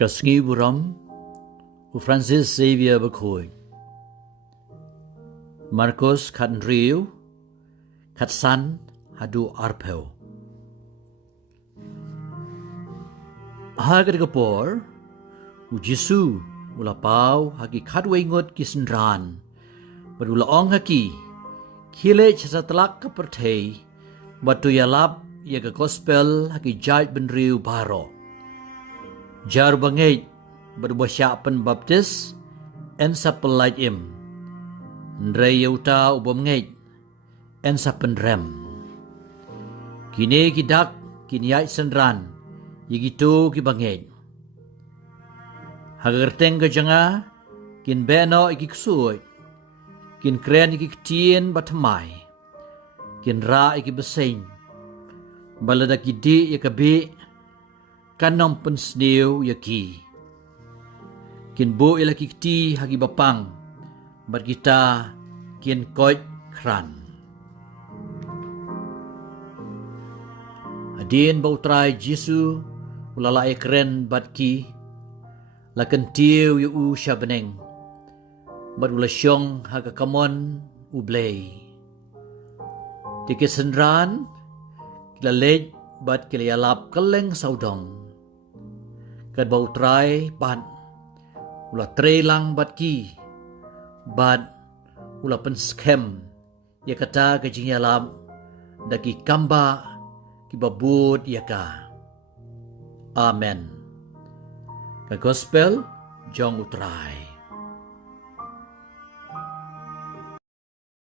Kasngi buram u Francis Xavier Bakhoy Marcos Kadriu Katsan Hadu Arpeo Hagar kapor u Jesu ulapau hagi kadwaingot kisendran berulaong haki kile chasatlak kapertei batu yalap yaga gospel hagi jait benriu baro jar bangait berbasyapan baptis en sapelait im ndrei yauta ubom ngait en sapen rem kini kidak kinyai sendran yigitu kibangait hagerteng gajanga kin beno ikiksuy kin kren ikiktien batmai kin ra ikibeseng balada kidi yakabi kanong pensniu yaki kin bu ila kikti hagi bapang bat kita kin koit kran adin bautrai Jesu ulala ekren bat ki lakan tiu yu syabeneng bat ulasyong haga kamon ublei tikisendran kila lej bat kila yalap keleng saudong kad bautrai ban ula trelang bat ki bat ula penskem ya kata gajing yalap daki kamba ki babud yaka amen ka gospel jong utrai